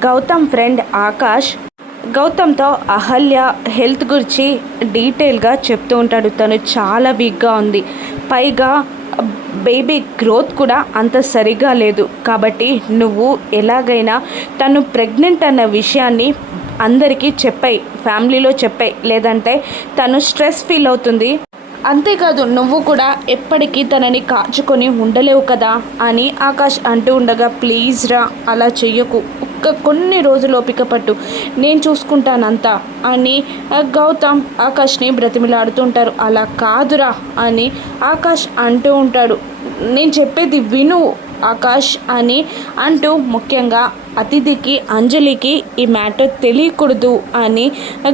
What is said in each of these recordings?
Gautam friend Akash గౌతమ్తో Ahalya health గురించి డీటెయిల్గా చెప్తూ ఉంటాడు. తను చాలా వీక్గా ఉంది. పైగా బేబీ గ్రోత్ కూడా అంత సరిగా లేదు. కాబట్టి నువ్వు ఎలాగైనా తను ప్రెగ్నెంట్ అన్న విషయాన్ని అందరికీ చెప్పాయి ఫ్యామిలీలో చెప్పాయి. లేదంటే తను స్ట్రెస్ ఫీల్ అవుతుంది. అంతేకాదు నువ్వు కూడా ఎప్పటికీ తనని కాచుకొని ఉండలేవు కదా అని ఆకాష్ అంటూ ఉండగా ప్లీజ్ రా అలా చెయ్యకు. ఒక్క కొన్ని రోజులు ఓపిక పట్టు. నేను చూసుకుంటానంతా అని గౌతమ్ ఆకాష్ని బ్రతిమిలాడుతూ ఉంటారు. అలా కాదురా అని ఆకాష్ అంటూ ఉంటాడు. నేను చెప్పేది విను ఆకాష్ అని అంటూ ముఖ్యంగా అతిథికి అంజలికి ఈ మ్యాటర్ తెలియకూడదు అని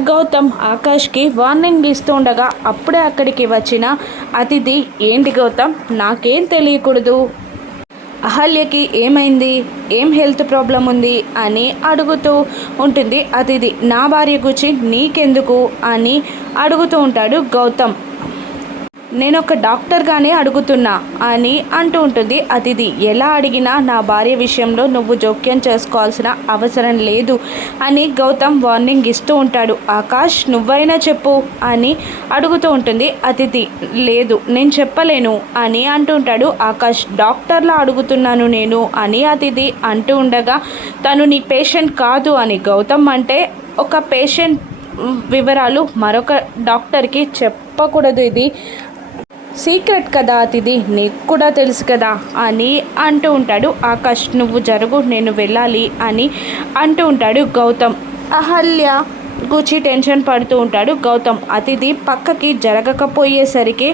గౌతమ్ ఆకాష్కి వార్నింగ్ ఇస్తూ ఉండగా అప్పుడే అక్కడికి వచ్చిన అతిథి ఏంటి గౌతమ్? నాకేం తెలియకూడదు? అహల్యకి ఏమైంది? ఏం హెల్త్ ప్రాబ్లం ఉంది అని అడుగుతూ ఉంటుంది అతిథి. నా భార్య గురించి నీకెందుకు? అని అడుగుతూ ఉంటాడు గౌతమ్. నేను ఒక డాక్టర్గానే అడుగుతున్నా అని అంటూ ఉంటుంది అతిథి. ఎలా అడిగినా నా భార్య విషయంలో నువ్వు జోక్యం చేసుకోవాల్సిన అవసరం లేదు అని గౌతమ్ వార్నింగ్ ఇస్తూ ఉంటాడు. ఆకాష్ నువ్వైనా చెప్పు అని అడుగుతూ ఉంటుంది అతిథి. లేదు నేను చెప్పలేను అని అంటూ ఉంటాడు ఆకాష్. డాక్టర్లా అడుగుతున్నాను నేను అని అతిథి అంటూ ఉండగా తను నీ పేషెంట్ కాదు అని గౌతమ్ అంటే ఒక పేషెంట్ వివరాలు మరొక డాక్టర్కి చెప్పకూడదు ఇది. సీక్రెట్ కదా అతిథి నీకు కూడా తెలుసు కదా అని అంటూ ఉంటాడు. ఆకాష్ నువ్వు జరుగు నేను వెళ్ళాలి అని అంటూ ఉంటాడు గౌతమ్. అహల్య గుచి టెన్షన్ పడుతూ ఉంటాడు గౌతమ్. అతిథి పక్కకి జరగకపోయేసరికి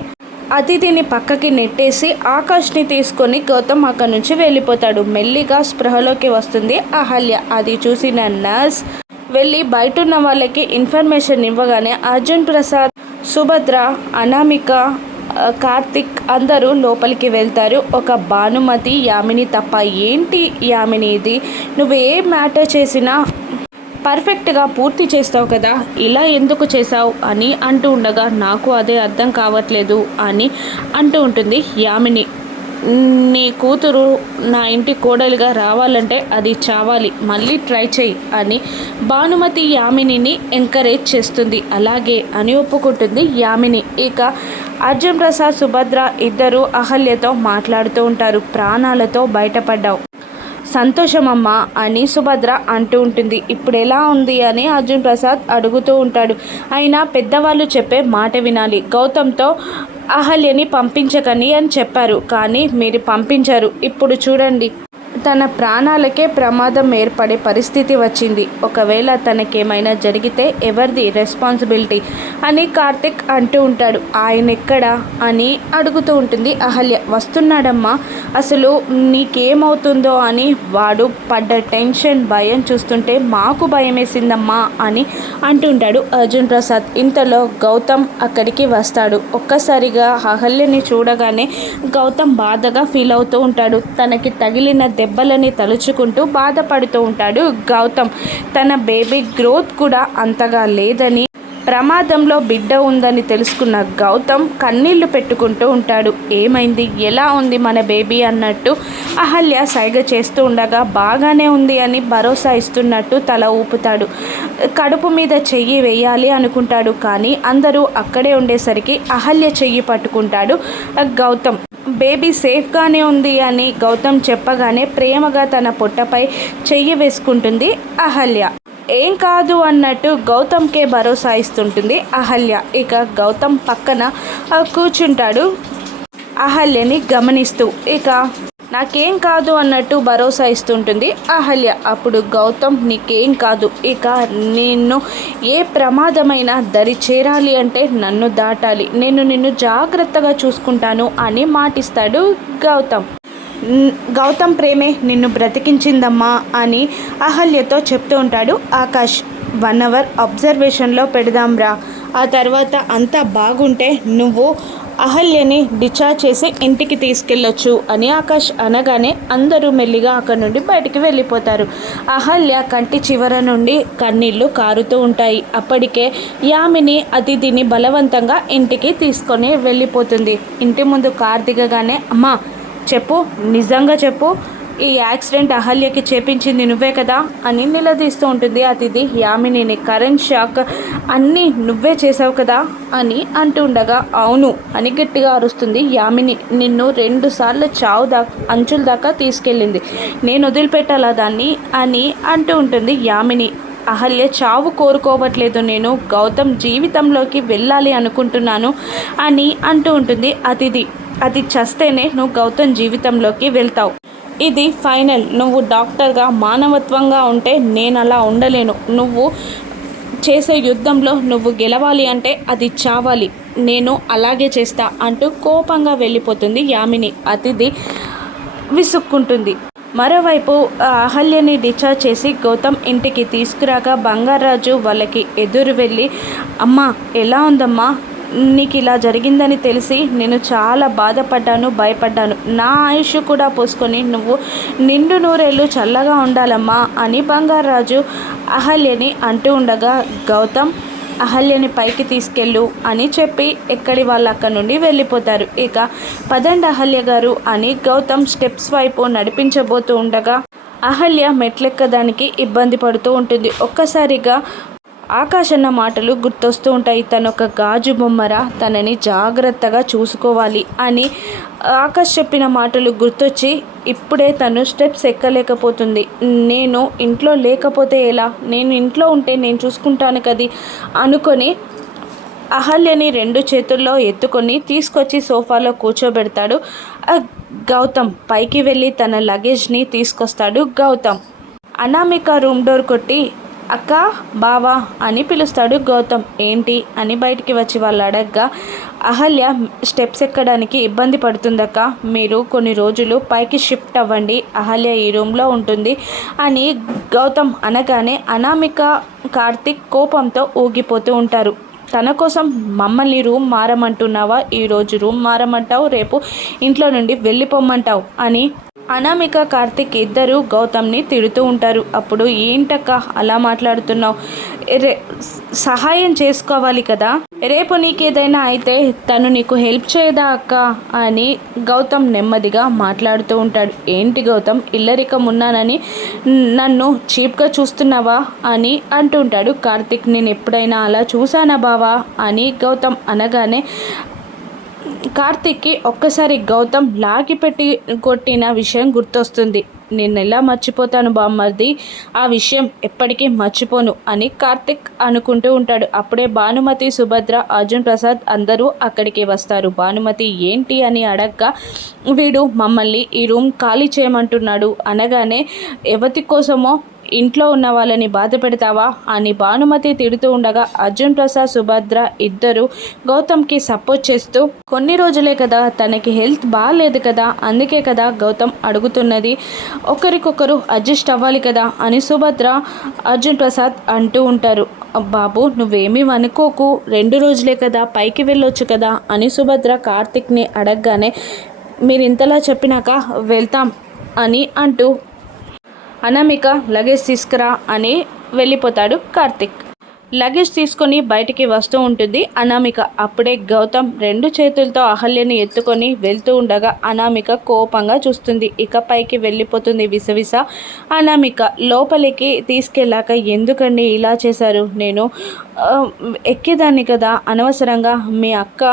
అతిథిని పక్కకి నెట్టేసి ఆకాష్ని తీసుకొని గౌతమ్ అక్కడి నుంచి వెళ్ళిపోతాడు. మెల్లిగా స్పృహలోకి వస్తుంది అహల్య. అది చూసిన నర్స్ వెళ్ళి బయట ఉన్న వాళ్ళకి ఇన్ఫర్మేషన్ ఇవ్వగానే అర్జున్ ప్రసాద్ సుభద్ర అనామిక కార్తిక్ అందరూ లోపలికి వెళ్తారు. ఒక భానుమతి యామిని తప్ప ఏంటి యామిని ఇది నువ్వు ఏ మ్యాటర్ చేసినా పర్ఫెక్ట్గా పూర్తి చేస్తావు కదా ఇలా ఎందుకు చేసావు అని అంటూ ఉండగా నాకు అదే అర్థం కావట్లేదు అని అంటూ ఉంటుంది యామిని. నీ కూతురు నా ఇంటి కోడలిగా రావాలంటే అది చావాలి మళ్ళీ ట్రై చేయి అని భానుమతి యామినిని ఎంకరేజ్ చేస్తుంది. అలాగే అని ఒప్పుకుంటుంది యామిని. ఇక అర్జున్ ప్రసాద్ సుభద్ర ఇద్దరు అహల్యతో మాట్లాడుతూ ఉంటారు. ప్రాణాలతో బయటపడ్డావు. సంతోషమమ్మ అని సుభద్ర అంటూ ఉంటుంది. ఇప్పుడు ఎలా ఉంది అని అర్జున్ ప్రసాద్ అడుగుతూ ఉంటాడు. అయినా పెద్దవాళ్ళు చెప్పే మాట వినాలి. గౌతమ్తో అహల్యని పంపించకని అని చెప్పారు. కానీ మీరు పంపించారు. ఇప్పుడు చూడండి. తన ప్రాణాలకే ప్రమాదం ఏర్పడే పరిస్థితి వచ్చింది. ఒకవేళ తనకేమైనా జరిగితే ఎవరిది రెస్పాన్సిబిలిటీ అని కార్తిక్ అంటూ ఉంటాడు. ఆయన ఎక్కడ అని అడుగుతూ ఉంటుంది అహల్య. వస్తున్నాడమ్మా అసలు నీకేమవుతుందో అని వాడు పడ్డ టెన్షన్ భయం చూస్తుంటే మాకు భయం వేసిందమ్మా అని అంటుంటాడు అర్జున్ ప్రసాద్. ఇంతలో గౌతమ్ అక్కడికి వస్తాడు. ఒక్కసారిగా అహల్యని చూడగానే గౌతమ్ బాధగా ఫీల్ అవుతూ ఉంటాడు. తనకి తగిలిన దెబ్బ దెబ్బలని తలుచుకుంటూ బాధపడుతూ ఉంటాడు గౌతమ్. తన బేబీ గ్రోత్ కూడా అంతగా లేదని ప్రమాదంలో బిడ్డ ఉందని తెలుసుకున్న గౌతమ్ కన్నీళ్ళు పెట్టుకుంటూ ఉంటాడు. ఏమైంది? ఎలా ఉంది మన బేబీ అన్నట్టు అహల్య సైగ చేస్తూ ఉండగా బాగానే ఉంది అని భరోసా ఇస్తున్నట్టు తల ఊపుతాడు. కడుపు మీద చెయ్యి వేయాలి అనుకుంటాడు కానీ అందరూ అక్కడే ఉండేసరికి అహల్య చెయ్యి పట్టుకుంటాడు గౌతమ్. బేబీ సేఫ్గానే ఉంది అని గౌతమ్ చెప్పగానే ప్రేమగా తన పొట్టపై చెయ్యి వేసుకుంటుంది అహల్య. ఏం కాదు అన్నట్టు గౌతమ్కే భరోసా ఇస్తుంటుంది అహల్య. ఇక గౌతమ్ పక్కన కూర్చుంటాడు అహల్యని గమనిస్తూ. ఇక నాకేం కాదు అన్నట్టు భరోసా ఇస్తుంటుంది. అహల్య అప్పుడు గౌతమ్ నీకేం కాదు. ఇక నిన్ను ఏ ప్రమాదమైన దరి చేరాలి అంటే నన్ను దాటాలి. నేను నిన్ను జాగ్రత్తగా చూసుకుంటాను అని మాటిస్తాడు గౌతమ్. గౌతమ్ ప్రేమే నిన్ను బ్రతికించిందమ్మా అని అహల్యతో చెప్తూ ఉంటాడు ఆకాష్. వన్ అవర్ అబ్జర్వేషన్లో పెడదాంరా. ఆ తర్వాత అంతా బాగుంటే నువ్వు అహల్యని డిశ్చార్జ్ చేసి ఇంటికి తీసుకెళ్ళొచ్చు అని ఆకాష్ అనగానే అందరూ మెల్లిగా అక్కడి నుండి బయటికి వెళ్ళిపోతారు. అహల్య కంటి చివర నుండి కన్నీళ్ళు కారుతూ ఉంటాయి. అప్పటికే యామిని అతిథిని బలవంతంగా ఇంటికి తీసుకొని వెళ్ళిపోతుంది. ఇంటి ముందు కార్ దిగగానే అమ్మ చెప్పు నిజంగా చెప్పు ఈ యాక్సిడెంట్ అహల్యకి చేపించింది నువ్వే కదా అని నిలదీస్తూ ఉంటుంది అతిథి. యామినిని కరెంట్ షాక్ అన్నీ నువ్వే చేసావు కదా అని అంటూ ఉండగా అవును అని గట్టిగా అరుస్తుంది యామిని. నిన్ను రెండు సార్లు చావు దా అంచుల దాకా తీసుకెళ్ళింది. నేను వదిలిపెట్టాలా దాన్ని అని అంటూ ఉంటుంది యామిని. అహల్య చావు కోరుకోవట్లేదు నేను. గౌతమ్ జీవితంలోకి వెళ్ళాలి అనుకుంటున్నాను అని అంటూ ఉంటుంది అతిథి. అది చస్తేనే నువ్వు గౌతమ్ జీవితంలోకి వెళ్తావు. ఇది ఫైనల్. నువ్వు డాక్టర్గా మానవత్వంగా ఉంటే నేను అలా ఉండలేను. నువ్వు చేసే యుద్ధంలో నువ్వు గెలవాలి అంటే అది చావాలి. నేను అలాగే చేస్తా అంటూ కోపంగా వెళ్ళిపోతుంది యామిని. అతిథి విసుక్కుంటుంది. మరోవైపు అహల్యని డిశ్చార్జ్ చేసి గౌతమ్ ఇంటికి తీసుకురాగా బంగారాజు వాళ్ళకి ఎదురు వెళ్ళి అమ్మా ఎలా ఉందమ్మా? నీకు ఇలా జరిగిందని తెలిసి నేను చాలా బాధపడ్డాను భయపడ్డాను. నా ఆయుష్ కూడా పోసుకొని నువ్వు నిండు నూరేళ్ళు చల్లగా ఉండాలమ్మా అని బంగారాజు అహల్యని అంటూ ఉండగా గౌతమ్ అహల్యని పైకి తీసుకెళ్ళు అని చెప్పి ఎక్కడి వాళ్ళు అక్కడ నుండి వెళ్ళిపోతారు. ఇక పదండి అహల్య గారు అని గౌతమ్ స్టెప్స్ వైపు నడిపించబోతూ ఉండగా అహల్య మెట్లెక్కడానికి ఇబ్బంది పడుతూ ఉంటుంది. ఒక్కసారిగా ఆకాశన్న మాటలు గుర్తొస్తూ ఉంటాయి. తను ఒక గాజు బొమ్మరా తనని జాగ్రత్తగా చూసుకోవాలి అని ఆకాష్ చెప్పిన మాటలు గుర్తొచ్చి ఇప్పుడే తను స్టెప్స్ ఎక్కలేకపోతుంది. నేను ఇంట్లో లేకపోతే ఎలా? నేను ఇంట్లో ఉంటే నేను చూసుకుంటాను కది అనుకొని అహల్యని రెండు చేతుల్లో ఎత్తుకొని తీసుకొచ్చి సోఫాలో కూర్చోబెడతాడు. గౌతమ్ పైకి వెళ్ళి తన లగేజ్ని తీసుకొస్తాడు గౌతమ్. అనామిక రూమ్ డోర్ కొట్టి అక్క బావా అని పిలుస్తాడు గౌతమ్. ఏంటి? అని బయటికి వచ్చి వాళ్ళు అడగ్గా అహల్య స్టెప్స్ ఎక్కడానికి ఇబ్బంది పడుతుందక్క? మీరు కొన్ని రోజులు పైకి షిఫ్ట్ అవ్వండి. అహల్య ఈ రూమ్లో ఉంటుంది అని గౌతమ్ అనగానే అనామిక కార్తిక్ కోపంతో ఊగిపోతూ ఉంటారు. తన కోసం మమ్మల్ని రూమ్ మారమంటున్నావా? ఈరోజు రూమ్ మారమంటావు రేపు ఇంట్లో నుండి వెళ్ళిపోమ్మంటావు అని అనామిక కార్తిక్ ఇద్దరు గౌతమ్ని తిడుతూ ఉంటారు. అప్పుడు ఏంటక్క అలా మాట్లాడుతున్నావు? రే సహాయం చేసుకోవాలి కదా? రేపు నీకేదైనా అయితే తను నీకు హెల్ప్ చేయదా అక్క? అని గౌతమ్ నెమ్మదిగా మాట్లాడుతూ ఉంటాడు. ఏంటి గౌతమ్ ఇల్లరికం ఉన్నానని నన్ను చీప్గా చూస్తున్నావా అని అంటుంటాడు కార్తిక్. నేను ఎప్పుడైనా అలా చూసానా బావా? అని గౌతమ్ అనగానే కార్తిక్కి ఒక్కసారి గౌతమ్ లాగిపెట్టి కొట్టిన విషయం గుర్తొస్తుంది. నేను ఎలా మర్చిపోతాను బామ్మర్ది? ఆ విషయం ఎప్పటికీ మర్చిపోను అని కార్తిక్ అనుకుంటూ ఉంటాడు. అప్పుడే భానుమతి సుభద్ర అర్జున్ ప్రసాద్ అందరూ అక్కడికి వస్తారు. భానుమతి ఏంటి అని అడగ్గా వీడు మమ్మల్ని ఈ రూమ్ ఖాళీ చేయమంటున్నాడు. అనగానే ఎవరి కోసమో ఇంట్లో ఉన్న వాళ్ళని బాధ పెడతావా అని భానుమతి తిడుతూ ఉండగా అర్జున్ ప్రసాద్ సుభద్ర ఇద్దరు గౌతమ్కి సపోర్ట్ చేస్తూ కొన్ని రోజులే కదా తనకి హెల్త్ బాగాలేదు కదా అందుకే కదా గౌతమ్ అడుగుతున్నది. ఒకరికొకరు అడ్జస్ట్ అవ్వాలి కదా అని సుభద్ర అర్జున్ ప్రసాద్ అంటూ ఉంటారు. బాబు నువ్వేమీ అనుకోకు రెండు రోజులే కదా పైకి వెళ్ళొచ్చు కదా అని సుభద్ర కార్తిక్ని అడగగానే మీరు ఇంతలా చెప్పినాక వెళ్తాం అని అంటూ అనామిక లగేజ్ తీసుకురా అని వెళ్ళిపోతాడు కార్తిక్. లగేజ్ తీసుకొని బయటికి వస్తూ ఉంటుంది అనామిక. అప్పుడే గౌతమ్ రెండు చేతులతో అహల్యని ఎత్తుకొని వెళ్తూ ఉండగా అనామిక కోపంగా చూస్తుంది. ఇక పైకి వెళ్ళిపోతుంది విసవిస. అనామిక లోపలికి తీసుకెళ్ళాక ఎందుకండి ఇలా చేశారు? నేను ఎక్కేదాన్ని కదా. అనవసరంగా మీ అక్క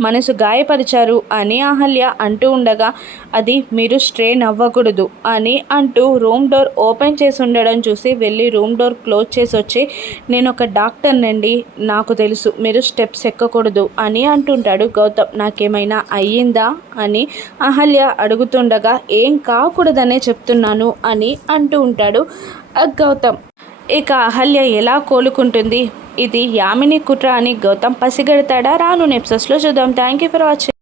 మనసు గాయపరిచారు అని అహల్య అంటూ ఉండగా అది మీరు స్ట్రెయిన్ అవ్వకూడదు అని అంటూ రూమ్ డోర్ ఓపెన్ చేసి ఉండడం చూసి వెళ్ళి రూమ్ డోర్ క్లోజ్ చేసి వచ్చి నేను ఒక డాక్టర్నండి నాకు తెలుసు మీరు స్టెప్స్ ఎక్కకూడదు అని అంటుంటాడు గౌతమ్. నాకేమైనా అయ్యిందా అని అహల్య అడుగుతుండగా ఏం కాకూడదనే చెప్తున్నాను అని అంటూ ఉంటాడు గౌతమ్. ఇక అహల్య ఎలా కోలుకుంటుంది? ఇది యామిని కుట్ర అని గౌతమ్ పసిగడతాడా? రాను నెప్సెస్లో చూద్దాం. Thank you for watching